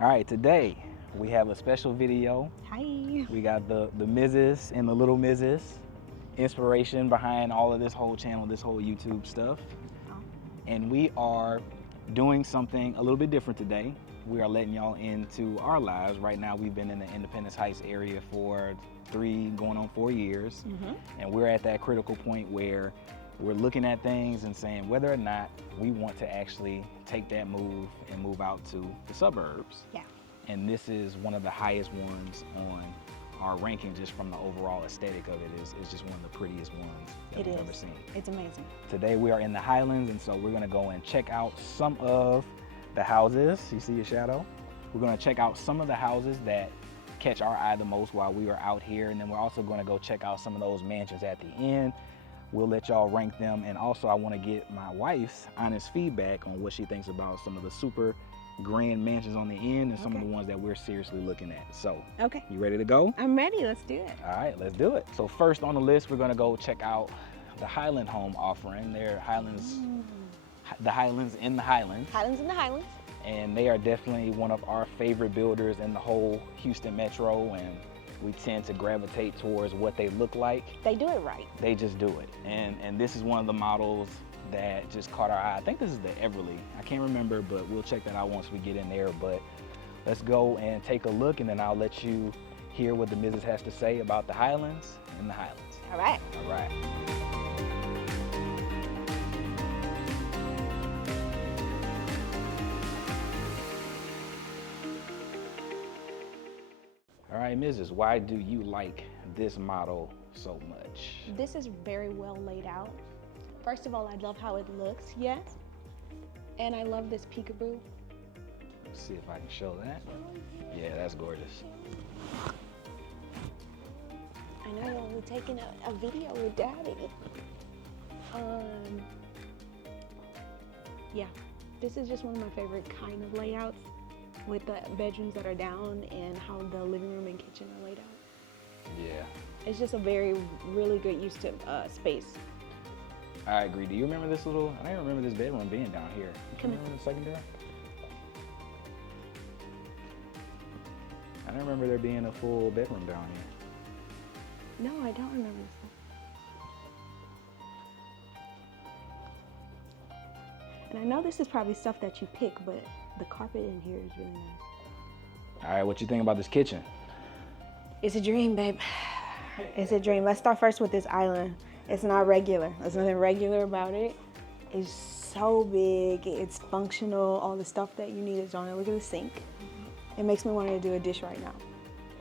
All right, today we have a special video. Hi. We got the Mrs. and the little Mrs. Inspiration behind all of this whole channel, this whole YouTube stuff. Oh. And we are doing something a little bit different today. We are letting y'all into our lives. Right now, we've been in the Independence Heights area for 3 going on 4 years. And we're at that critical point where we're looking at things and saying whether or not we want to actually take that move and move out to the suburbs. Yeah. And this is one of the highest ones on our ranking, just from the overall aesthetic of it. It's just one of the prettiest ones that we've ever seen. It's amazing. Today we are in the Highlands, and so we're gonna go and check out some of the houses. You see your shadow? We're gonna check out some of the houses that catch our eye the most while we are out here, and then we're also gonna go check out some of those mansions at the end. We'll let y'all rank them, and also I wanna get my wife's honest feedback on what she thinks about some of the super grand mansions on the end and some of the ones that we're seriously looking at. So, you ready to go? I'm ready, let's do it. All right, let's do it. So first on the list, we're gonna go check out the Highland home offering. They're Highlands, the Highlands in the Highlands. Highlands in the Highlands. And they are definitely one of our favorite builders in the whole Houston metro, and we tend to gravitate towards what they look like. They do it right. They just do it. And this is one of the models that just caught our eye. I think this is the Everly. I can't remember, but we'll check that out once we get in there. But let's go and take a look, and then I'll let you hear what the Mrs. has to say about the Highlands and the Highlands. All right. All right. All right, Mrs., why do you like this model so much? This is very well laid out. First of all, I love how it looks, yes. And I love this peekaboo. Let's see if I can show that. Yeah, that's gorgeous. I know you're only taking a video with Daddy. Yeah, this is just one of my favorite kind of layouts, with the bedrooms that are down and how the living room and kitchen are laid out. Yeah. It's just a really good use to space. I agree. Do you remember this little, I don't remember this bedroom being down here. Do you remember the secondary? I don't remember there being a full bedroom down here. No, I don't remember this one. And I know this is probably stuff that you pick, but the carpet in here is really nice. All right, what you think about this kitchen? It's a dream, babe. It's a dream. Let's start first with this island. It's not regular. There's nothing regular about it. It's so big. It's functional. All the stuff that you need is on it. Look at the sink. It makes me want to do a dish right now.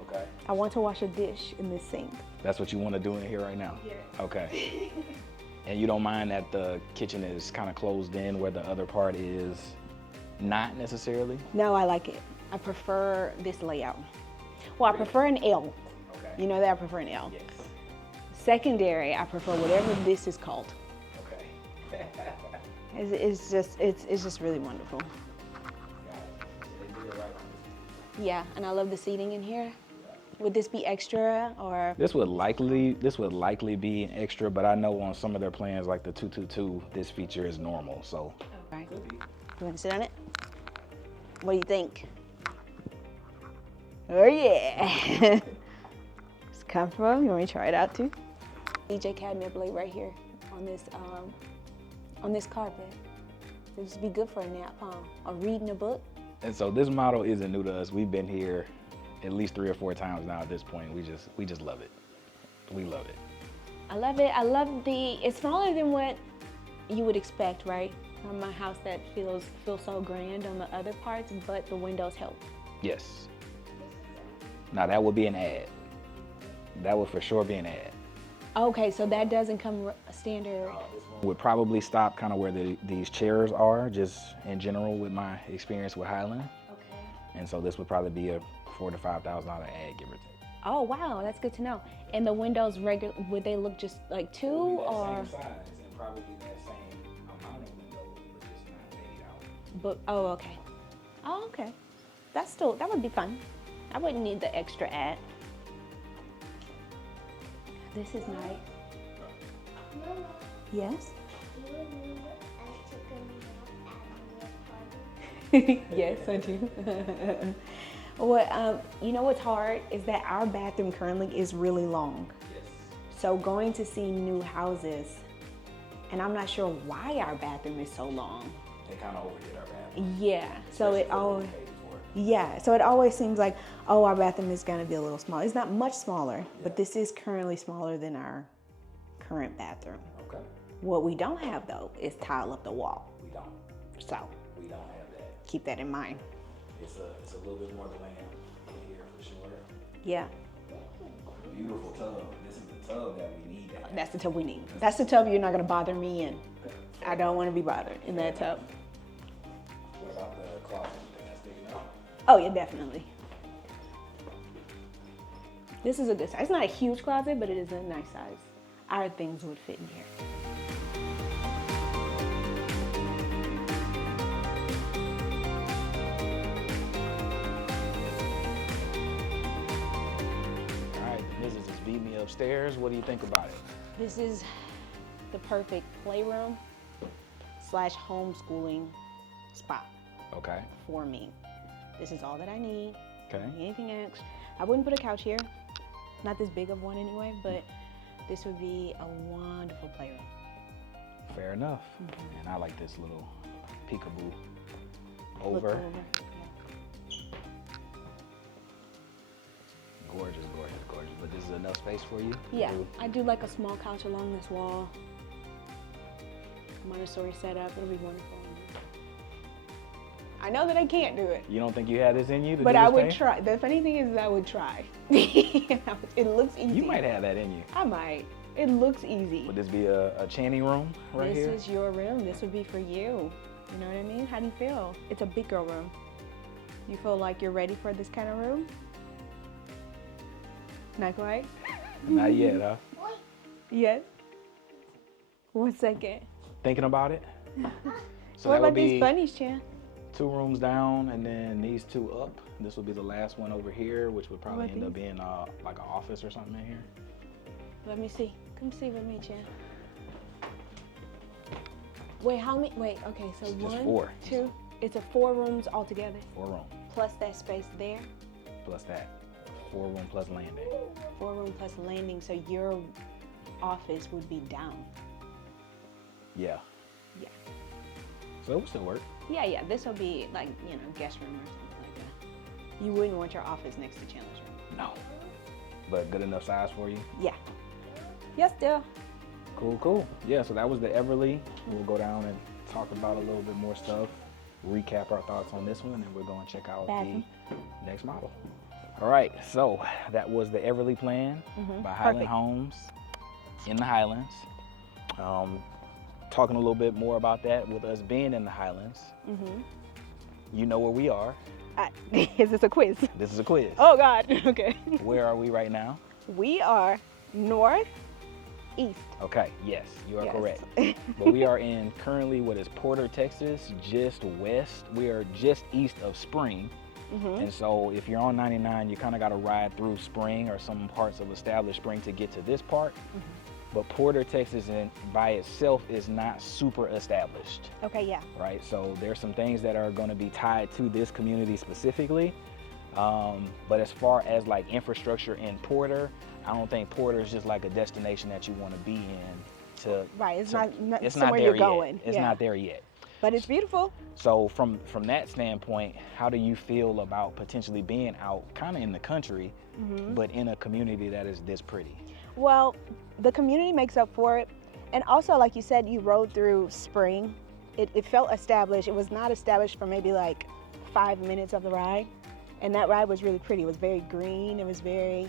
Okay. I want to wash a dish in this sink. That's what you want to do in here right now? Yeah. Okay. And you don't mind that the kitchen is kind of closed in where the other part is not necessarily? No, I like it. I prefer this layout. Well, I prefer an L. Okay. You know that I prefer an L. Yes. Secondary, I prefer whatever this is called. Okay. It's just really wonderful. Yeah, and I love the seating in here. Would this be extra or? This would likely be an extra, but I know on some of their plans like the 222, this feature is normal, so. All right. You want to sit on it? What do you think? Oh yeah. It's comfortable. You want me to try it out too? DJ cabinet blade right here on this carpet. This would be good for a nap, huh? Or reading a book. And so this model isn't new to us. We've been here at least 3 or 4 times now at this point. We just love it. We love it. I love it. I love it's smaller than what you would expect, right? From my house that feels so grand on the other parts, but the windows help. Yes. Now that would be an ad. That would for sure be an ad. Okay, so that doesn't come standard. Would probably stop kind of where these chairs are, just in general with my experience with Highland. Okay. And so this would probably be a $4,000 to $5,000 ad, give or take. Oh wow, that's good to know. And the windows would they look just like 2 or? Same size and probably that same amount of windows, but just not faded out. But okay. Oh okay. That would be fun. I wouldn't need the extra ad. This is nice. Yes? Do you remember I took a nap at your party? Yes, I do. What you know what's hard is that our bathroom currently is really long. Yes. So going to see new houses, and I'm not sure why our bathroom is so long. They kind of overdid our bathroom. Yeah. So Especially it for what we always. paid for it. Yeah, so it always seems like, oh, our bathroom is gonna be a little small. It's not much smaller, but this is currently smaller than our current bathroom. Okay. What we don't have though is tile up the wall. We don't. So We don't have that. keep that in mind. It's a little bit more glam in here for sure. Yeah, Beautiful tub. This is the tub that we need. that's the tub we need. That's the tub you're not gonna bother me in. I don't wanna be bothered in that tub. What about the closet? That's sticking out. Oh yeah, definitely. This is a good size. It's not a huge closet, but it is a nice size. Our things would fit in here. All right, the missus just beat me upstairs. What do you think about it? This is the perfect playroom / homeschooling spot Okay. for me. This is all that I need. Okay. Don't need anything else. I wouldn't put a couch here. Not this big of one anyway, but this would be a wonderful playroom. Fair enough. And I like this little peekaboo Look over. Yeah. Gorgeous, gorgeous, gorgeous. But this is enough space for you? Yeah, I do like a small couch along this wall. Montessori setup, it'll be wonderful. I know that I can't do it, You don't think you had this in you to but do I this would thing? try. The funny thing is I would try. It looks easy. You might have that in you. I might. It looks easy. Would this be a chanting room right here? This is your room. This would be for you. You know what I mean? How do you feel? It's a big girl room. You feel like you're ready for this kind of room? Not quite? Not yet, huh? Yes. 1 second. Thinking about it? So What that would about these be bunnies, Chan? 2 rooms down and then these 2 up. This would be the last one over here, which would probably What end up these? being like an office or something in here. Let me see. Come see with me, Chan. Wait, how many? Wait, okay, so It's just 1, 4. 2. It's a 4 rooms altogether, 4 room plus that space there. plus that. 4 room plus landing. 4 room plus landing, so your office would be down. Yeah. Yeah. So it would still work. Yeah, this will be like, guest room or something like that. You wouldn't want your office next to Chandler's room. No. But good enough size for you? Yeah. Yes, still. Cool, cool. Yeah, so that was the Everly. We'll go down and talk about a little bit more stuff, recap our thoughts on this one, and we're going to check out Bathroom. the next model. All right, so that was the Everly plan by Highland Perfect. Homes in the Highlands. Talking a little bit more about that with us being in the Highlands. You know where we are. Is this a quiz? This is a quiz. Oh, God. Okay. Where are we right now? We are northeast. Okay, yes, you are Yes. correct. But we are in currently what is Porter, Texas, just west. We are just east of Spring. And so if you're on 99, you kind of got to ride through Spring or some parts of established Spring to get to this part. But Porter, Texas by itself is not super established, Okay, yeah. right? So there's some things that are going to be tied to this community specifically. But as far as like infrastructure in Porter, I don't think Porter is just like a destination that you want to be in Right, it's to- not it's somewhere not there you're yet. going. It's Yeah. not there yet. But it's beautiful. So from that standpoint, how do you feel about potentially being out kind of in the country, but in a community that is this pretty? Well, the community makes up for it. And also, like you said, you rode through Spring. It felt established. It was not established for maybe like 5 minutes of the ride. And that ride was really pretty. It was very green. It was very,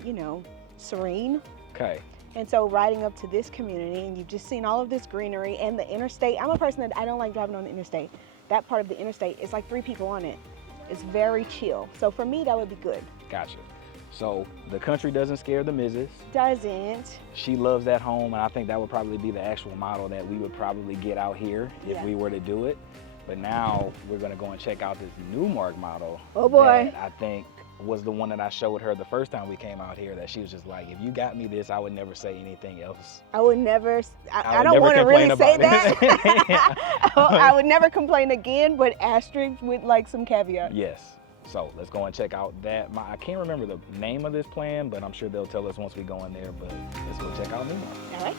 serene. Okay. And so riding up to this community, and you've just seen all of this greenery and the interstate. I'm a person that I don't like driving on the interstate. That part of the interstate, it's like 3 people on it. It's very chill. So for me, that would be good. Gotcha. So the country doesn't scare the missus. Doesn't. She loves that home, and I think that would probably be the actual model that we would probably get out here if Yeah. we were to do it. But now we're gonna go and check out this Newmark model. Oh, boy. that I think was the one that I showed her the first time we came out here, that she was just like, if you got me this, I would never say anything else. I would never, I would don't never want to really complain say about it. that. I would never complain again, but asterisk with like some caveat. Yes. So let's go and check out that. I can't remember the name of this plan, but I'm sure they'll tell us once we go in there. But let's go check out Newmark. All right.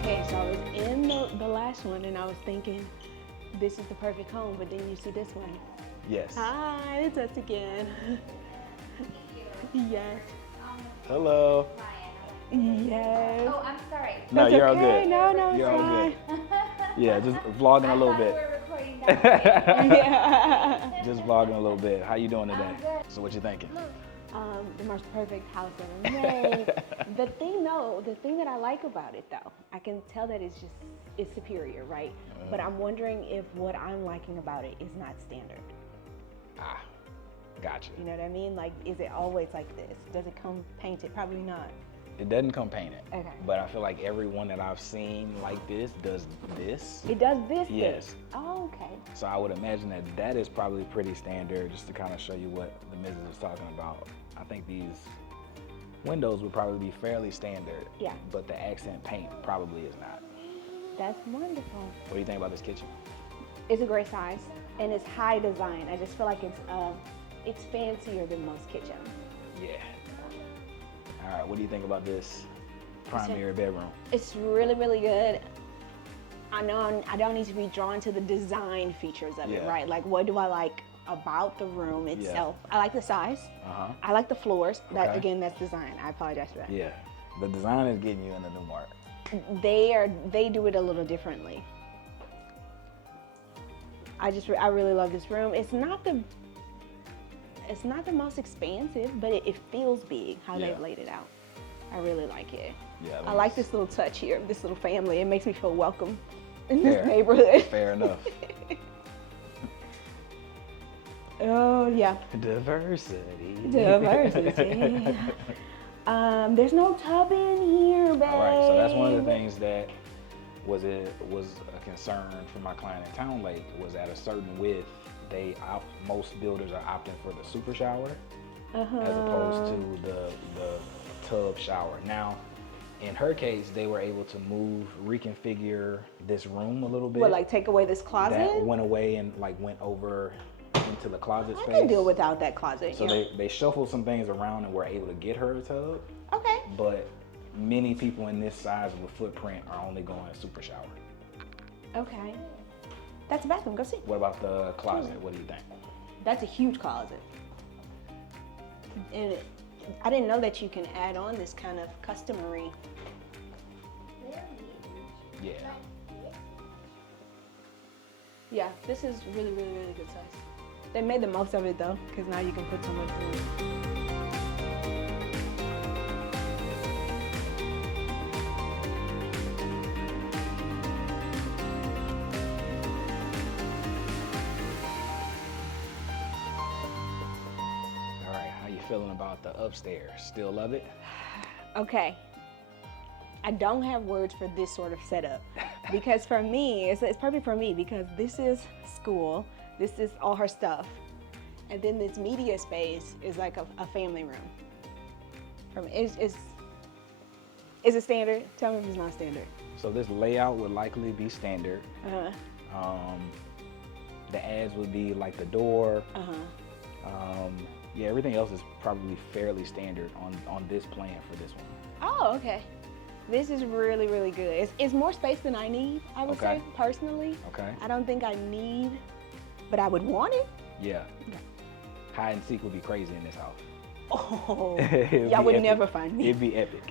Okay, so I was in the last one and I was thinking, this is the perfect home, but then you see this one. Yes. Hi, it's us again. Yes. Hello. Yes. Oh, I'm sorry. No, That's you're okay. all good. No, You're it's all fine. good. Yeah, just vlogging a little I thought bit. we were recording that. Yeah. Just vlogging a little bit. How you doing today? I'm good. So what you thinking? The most perfect house ever made. The thing that I like about it though, I can tell that it's superior, right? But I'm wondering if what I'm liking about it is not standard. Ah, gotcha. You know what I mean? Like, is it always like this? Does it come painted? Probably not. It doesn't come painted. Okay. But I feel like everyone that I've seen like this does this. It does this Yes. thing. Oh, okay. So I would imagine that is probably pretty standard, just to kind of show you what the missus was talking about. I think these windows would probably be fairly standard. Yeah. But the accent paint probably is not. That's wonderful. What do you think about this kitchen? It's a great size and it's high design. I just feel like it's fancier than most kitchens. Yeah. All right, what do you think about this primary bedroom? It's really, really good. I know I don't need to be drawn to the design features of it, Yeah. right? Like, what do I like about the room itself? I like the size. Uh-huh. I like the floors. That Okay. again, that's design. I apologize for that. Yeah. The design is getting you in the Newmark. They do it a little differently. I really love this room. It's not the most expansive, but it feels big how Yeah. they've laid it out. I really like it. Yeah. I like this little touch here, this little family. It makes me feel welcome in Fair. this neighborhood. Fair enough. Oh yeah, Diversity. diversity. There's no tub in here, babe. All right, so that's one of the things that was a concern for my client in Town Lake, was at a certain width, most builders are opting for the super shower as opposed to the tub shower. Now, in her case, they were able to reconfigure this room a little bit. What, like take away this closet? That went away and like went over into the closet space. I can deal without that closet. So yeah. they shuffled some things around and were able to get her a tub. Okay. But many people in this size of a footprint are only going super shower. Okay. That's a bathroom. Go see. What about the closet? What do you think? That's a huge closet. And I didn't know that you can add on this kind of customary. Yeah. Yeah, this is really, really, really good size. They made the most of it though, because now you can put so much room. All right, how you feeling about the upstairs? Still love it? Okay. I don't have words for this sort of setup because for me, it's perfect for me because this is school, this is all her stuff, and then this media space is like a family room. For me, is it standard? Tell me if it's not standard. So this layout would likely be standard. Uh-huh. The ads would be like the door. Uh-huh. Yeah, everything else is probably fairly standard on this plan for this one. Oh, okay. This is really, really good. It's more space than I need, I would say, personally. Okay. I don't think I need, but I would want it. Yeah. Hide and seek would be crazy in this house. Oh, It'd y'all be would epic. never find me. It'd be epic.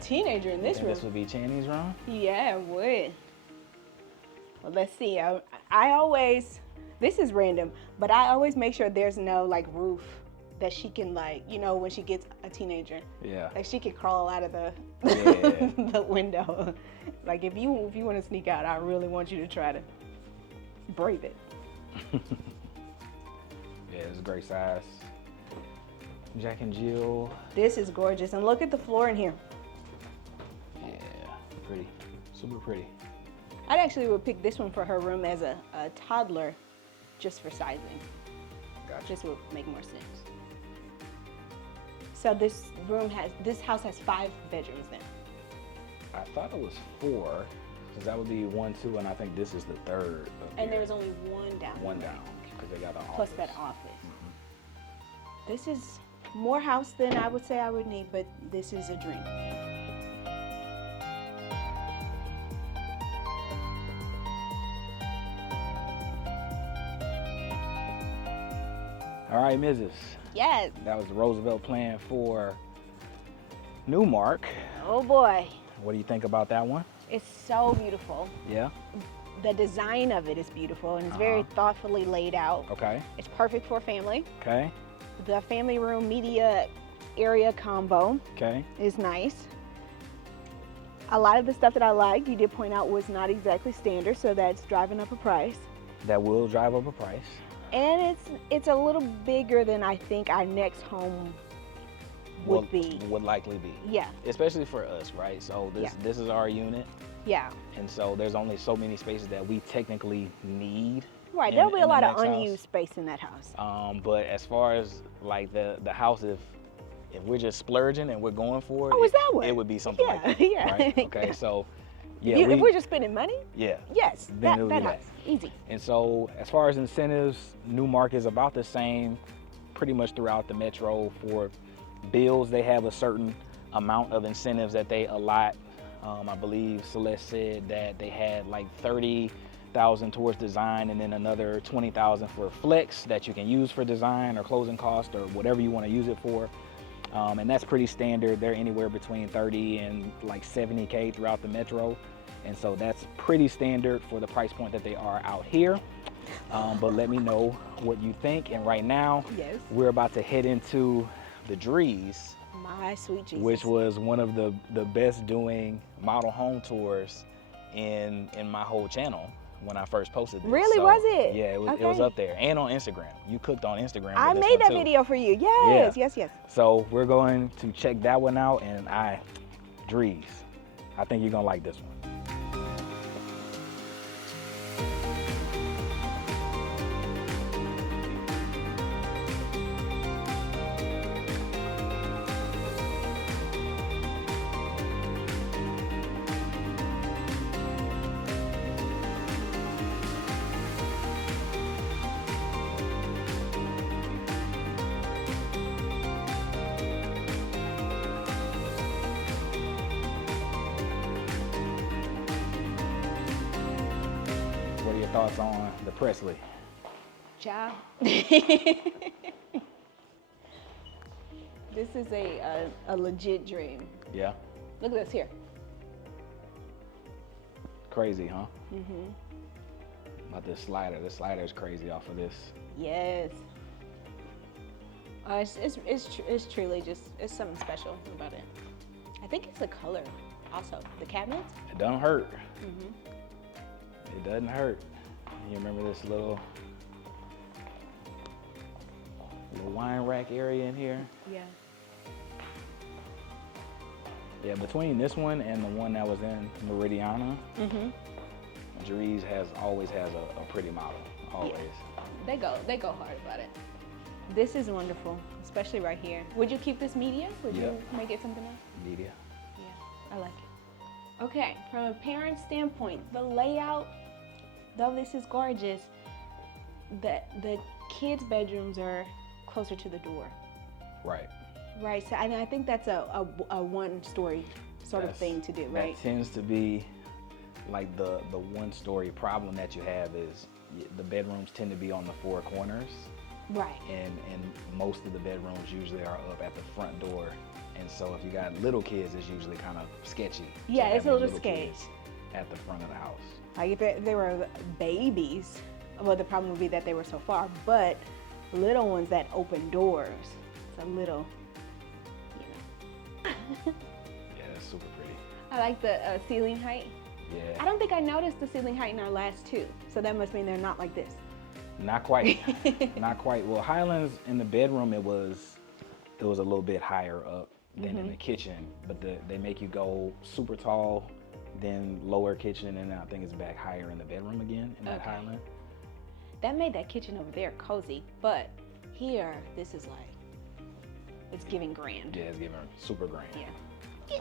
Teenager in this And room. this would be Channy's room? Yeah, it would. Well, let's see. I always, this is random, but I always make sure there's no like roof that she can like, you know, when she gets a teenager, Yeah. like she could crawl out of the Yeah. the window. Like if you want to sneak out, I really want you to try to brave it. Yeah, it's a great size. Jack and Jill. This is gorgeous, and look at the floor in here. Yeah, pretty. Super pretty. I'd actually would pick this one for her room as a toddler, just for sizing. Gotcha. Just would make more sense. So this house has 5 bedrooms then. I thought it was 4, because that would be 1, 2, and I think this is the 3rd. And there's only 1 down. 1 down, because they got an office. Plus that office. This is more house than I would say I would need, but this is a dream. All right, Mrs. Yes. That was the Roosevelt plan for Newmark. Oh boy. What do you think about that one? It's so beautiful. Yeah? The design of it is beautiful and it's very thoughtfully laid out. Okay. It's perfect for a family. Okay. The family room media area combo Okay. is nice. A lot of the stuff that I liked, you did point out, was not exactly standard, so that's driving up a price. That will drive up a price. And it's a little bigger than I think our next home would be. Would likely be. Yeah, Especially for us, right? So this is our unit, yeah. and so there's only so many spaces that we technically need. Right, in- there'll be in a the lot of next house. unused space in that house. But as far as like the house, if we're just splurging and we're going for it, Oh, is that what? it would be something like that. Yeah, Right? yeah. Okay, so yeah, If we're just spending money, yeah. yes, Then it would that be house, easy. And so as far as incentives, Newmark is about the same pretty much throughout the metro. For bills, they have a certain amount of incentives that they allot. I believe Celeste said that they had like 30,000 towards design and then another 20,000 for flex that you can use for design or closing cost or whatever you want to use it for. And that's pretty standard. They're anywhere between 30 and like 70K throughout the metro. And so that's pretty standard for the price point that they are out here. But let me know what you think. And right now, Yes. we're about to head into the Drees, My sweet Jesus. which was one of the best doing model home tours in my whole channel when I first posted this. Really, was it? Yeah, it was Okay. up there. And on Instagram. You cooked on Instagram. I with this made one that too. video for you. Yes, Yeah. yes. So we're going to check that one out, and Drees, I think you're gonna like this one. What are your thoughts on the Presley? Ciao. This is a legit dream. Yeah, Look at this here. crazy, huh? Mm-hmm. About this slider. The slider is crazy off of this. Yes. It's truly just, it's something special about it. I think it's the color also. The cabinets. It doesn't hurt. Mm-hmm. It doesn't hurt. You remember this little wine rack area in here? Yeah. Yeah, between this one and the one that was in Meridiana, Mm-hmm. Drees always has a pretty model, always. They go hard about it. This is wonderful, especially right here. Would you keep this media? Would you make it something else? Media. Yeah, I like it. Okay, from a parent standpoint, the layout, though this is gorgeous, the kids' bedrooms are closer to the door. Right. Right, so I think that's a one-story sort of thing to do, right? That tends to be like the one-story problem that you have is the bedrooms tend to be on the 4 corners. Right. And most of the bedrooms usually are up at the front door. And so if you got little kids, it's usually kind of sketchy. Yeah, it's a having little sketchy. kids at the front of the house. Like if they were babies, well, the problem would be that they were so far, but little ones that open doors, it's a little, Yeah, that's super pretty. I like the ceiling height. Yeah. I don't think I noticed the ceiling height in our last 2, so that must mean they're not like this. Not quite. Not quite. Well, Highlands in the bedroom, it was a little bit higher up than in the kitchen, but they make you go super tall then lower kitchen, and then I think it's back higher in the bedroom again in that Okay. Highland. That made that kitchen over there cozy, but here, this is like, it's giving grand. Yeah, it's giving super grand. Yeah.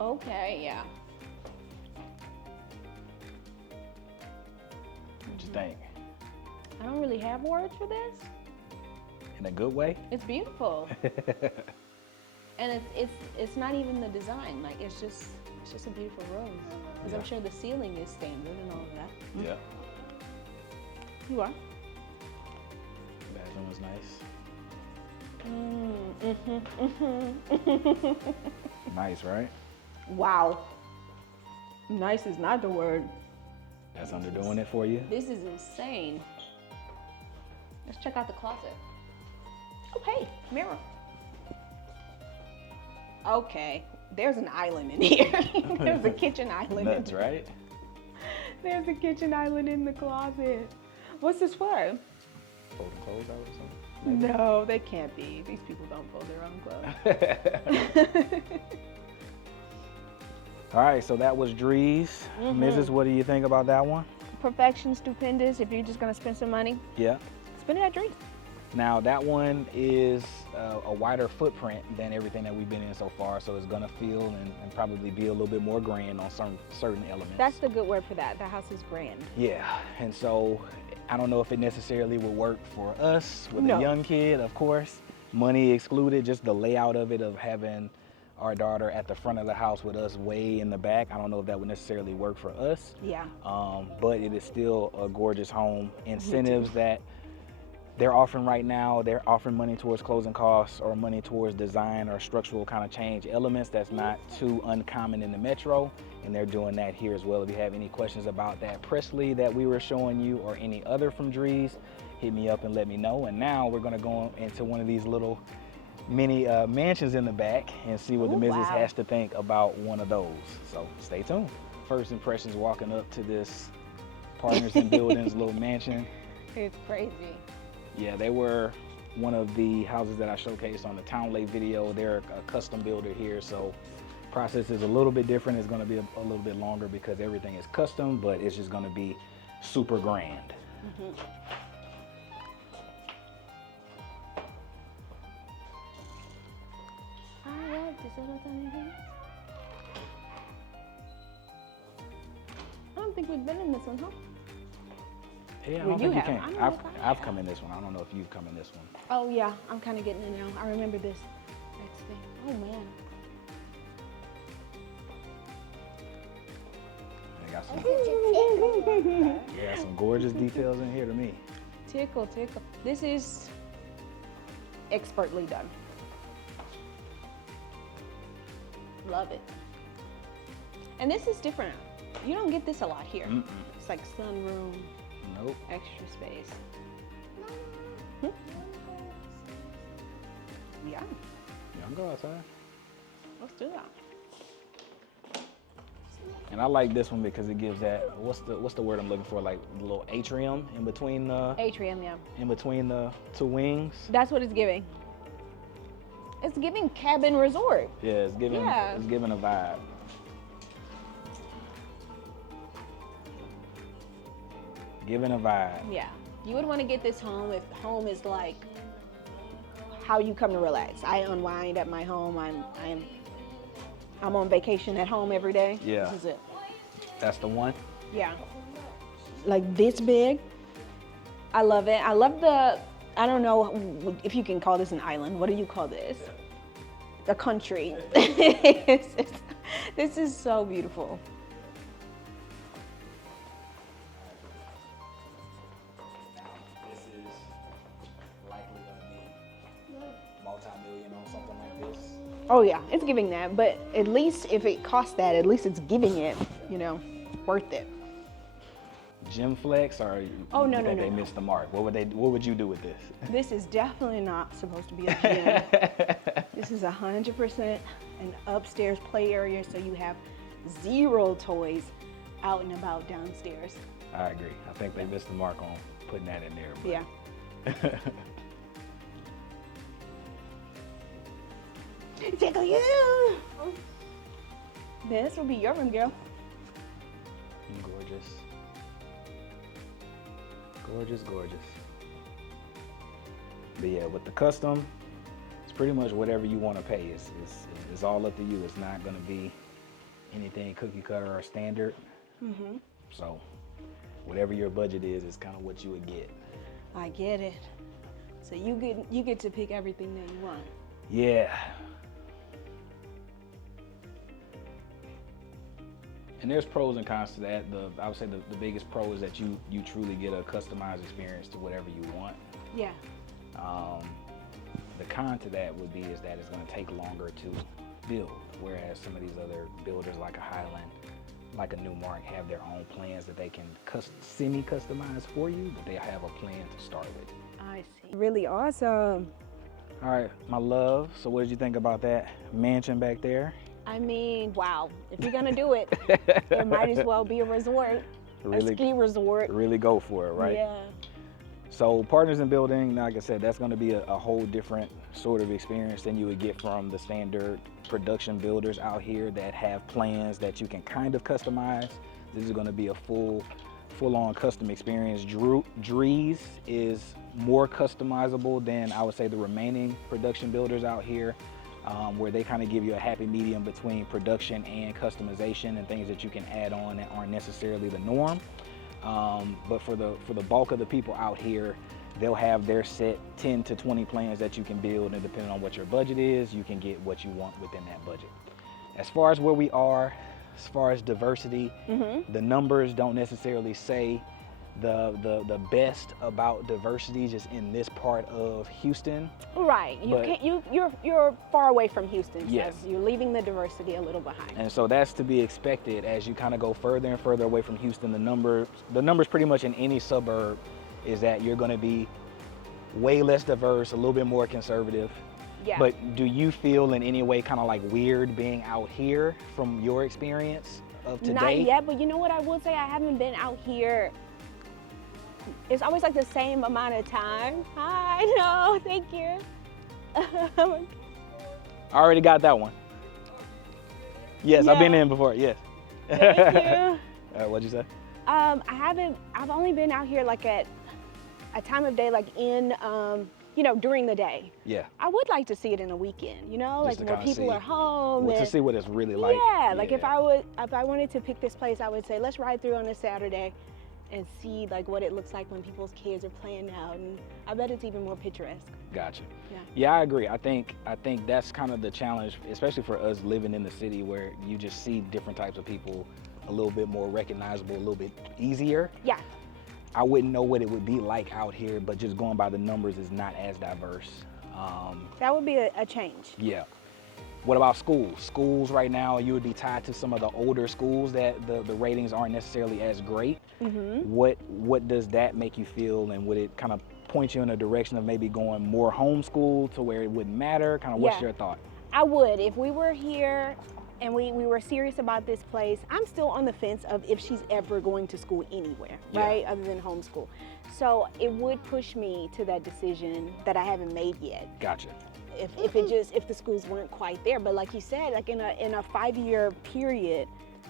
Okay, yeah. What you think? I don't really have words for this. In a good way? It's beautiful. And it's not even the design, like it's just a beautiful room. Because I'm sure the ceiling is standard and all of that. Yeah. You are? Bathroom was nice. Nice, right? Wow. Nice is not the word. That's underdoing it for you? This is insane. Let's check out the closet. Oh, hey, mirror. Okay, there's an island in here. There's a kitchen island. Nuts, right? There's a kitchen island in the closet. What's this for? Folding clothes out or something? No, they can't be. These people don't fold their own clothes. All right, so that was Drees. Mrs., what do you think about that one? Perfection, stupendous. If you're just gonna spend some money, Yeah. spend it at Drees. Now that one is a wider footprint than everything that we've been in so far, so it's gonna feel and probably be a little bit more grand on certain elements. That's the good word for that. The house is grand. Yeah, and so I don't know if it necessarily would work for us with No. a young kid, of course, money excluded, just the layout of it, of having our daughter at the front of the house with us way in the back. I don't know if that would necessarily work for us. Yeah. But it is still a gorgeous home. Incentives that they're offering right now, they're offering money towards closing costs or money towards design or structural kind of change elements that's not too uncommon in the metro, and they're doing that here as well. If you have any questions about that Presley that we were showing you or any other from Drees, hit me up and let me know. And now we're gonna go into one of these little mini mansions in the back and see what the Ooh, missus wow. has to think about one of those. So stay tuned. First impressions walking up to this Partners in Buildings little mansion. It's crazy. Yeah, they were one of the houses that I showcased on the Town Lake video. They're a custom builder here, so process is a little bit different. It's gonna be a little bit longer because everything is custom, but it's just gonna be super grand. I like this little tiny thing. I don't think we've been in this one, huh? Yeah, I Well, don't you think you have. can. I don't know I've, if I I've have. come in this one. I don't know if you've come in this one. Oh yeah, I'm kind of getting it now. I remember this next thing. Oh man. They got some, yeah, some gorgeous details in here to me. Tickle, tickle. This is expertly done. Love it. And this is different. You don't get this a lot here. Mm-mm. It's like sunroom, Nope. extra space. Yeah, Yeah, I'm go outside. let's do that. And I like this one because it gives that, what's the word I'm looking for? Like a little atrium in between the Atrium, yeah. two wings. That's what it's giving. It's giving cabin resort. Yeah, it's giving Yeah. it's giving a vibe. Giving a vibe. Yeah. You would want to get this home if home is like how you come to relax. I unwind at my home. I'm on vacation at home every day. Yeah. This is it. That's the one. Yeah. Like this big. I love it. I love I don't know if you can call this an island. What do you call this? A country. This is so beautiful. This is likely gonna be multi-million on something like this. Oh yeah, it's giving that. But at least if it costs that, at least it's giving it, worth it. Gym flex, or Oh, no, you no, think no, they no. missed the mark? What would you do with this? This is definitely not supposed to be a gym. This is 100% an upstairs play area, so you have zero toys out and about downstairs. I agree. I think they missed the mark on putting that in there. But Yeah. Tickle you. This will be your room, girl. Gorgeous. Gorgeous, gorgeous. But yeah, with the custom, it's pretty much whatever you want to pay. It's all up to you. It's not going to be anything cookie cutter or standard. Mm-hmm. So whatever your budget is kind of what you would get. I get it. So you get to pick everything that you want. Yeah. And there's pros and cons to that. I would say the biggest pro is that you truly get a customized experience to whatever you want. Yeah. The con to that would be is that it's going to take longer to build, whereas some of these other builders like a Highland, like a Newmark, have their own plans that they can semi-customize for you, but they have a plan to start with. I see. Really awesome. All right, my love, so what did you think about that mansion back there? I mean, wow. If you're gonna do it, it might as well be a resort, Really, a ski resort. really go for it, right? Yeah. So Partners in Building, like I said, that's going to be a whole different sort of experience than you would get from the standard production builders out here that have plans that you can kind of customize. This is going to be a full-on custom experience. Drees is more customizable than I would say the remaining production builders out here, where they kind of give you a happy medium between production and customization and things that you can add on that aren't necessarily the norm. But for the bulk of the people out here, they'll have their set 10 to 20 plans that you can build, and depending on what your budget is, you can get what you want within that budget. As far as where we are, as far as diversity, the numbers don't necessarily say the best about diversity just in this part of Houston. Right. You're far away from Houston. Yes. So you're leaving the diversity a little behind. And so that's to be expected as you kind of go further and further away from Houston. The numbers pretty much in any suburb is that you're going to be way less diverse, a little bit more conservative. Yeah. But do you feel in any way kind of like weird being out here from your experience of today? Not yet, but you know what I will say? I haven't been out here. It's always like the same amount of time. Hi, no, thank you. I already got that one. Yes, I've been in before, yes. Thank you. What'd you say? I've only been out here like at a time of day, like in, during the day. Yeah. I would like to see it in a weekend, like to when kinda people see. are home. Well, to see what it's really like. Yeah, like if I wanted to pick this place, I would say, let's ride through on a Saturday and see like what it looks like when people's kids are playing out, and I bet it's even more picturesque. Gotcha. Yeah. Yeah, I agree. I think that's kind of the challenge, especially for us living in the city where you just see different types of people a little bit more recognizable, a little bit easier. Yeah. I wouldn't know what it would be like out here, but just going by the numbers is not as diverse. That would be a change. Yeah. What about schools? Schools right now, you would be tied to some of the older schools that the ratings aren't necessarily as great. What does that make you feel, and would it kind of point you in a direction of maybe going more homeschool to where it wouldn't matter? Kind of what's your thought? I would. If we were here and we were serious about this place, I'm still on the fence of if she's ever going to school anywhere, right? Other than homeschool. So it would push me to that decision that I haven't made yet. Gotcha. If the schools weren't quite there. But like you said, like in a 5-year period,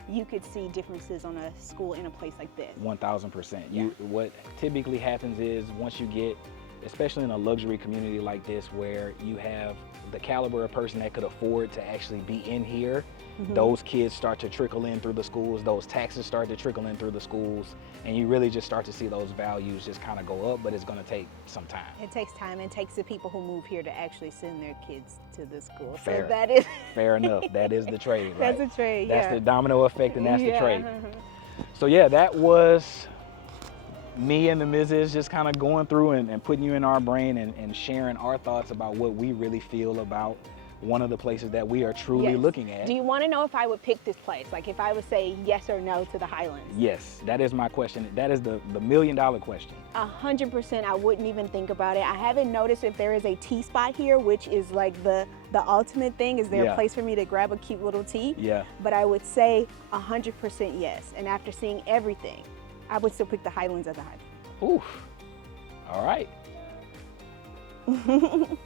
you could see differences on a school in a place like this. 1000%. What typically happens is once you get, especially in a luxury community like this where you have the caliber of person that could afford to actually be in here, those kids start to trickle in through the schools, those taxes start to trickle in through the schools, and you really just start to see those values just kind of go up, but it's going to take some time. It takes time. It takes the people who move here to actually send their kids to the school. Fair. So that is Fair enough. That is the trade, right? That's a trade, That's the domino effect, and that's the trade. Uh-huh. So yeah, that was me and the missus just kind of going through and putting you in our brain and sharing our thoughts about what we really feel about one of the places that we are truly looking at. Do you want to know if I would pick this place? Like if I would say yes or no to the Highlands? Yes, that is my question. That is the $1 million question. 100%. I wouldn't even think about it. I haven't noticed if there is a tea spot here, which is like the ultimate thing. Is there a place for me to grab a cute little tea? Yeah. But I would say 100% yes. And after seeing everything, I would still pick the Highlands as the Highlands. Oof. All right.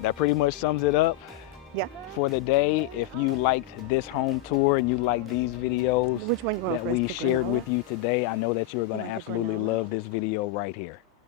That pretty much sums it up. Yeah. For the day, if you liked this home tour and you like these videos Which one you want that first, we the shared granola? with you today, I know that you are going to You want the absolutely granola? love this video right here.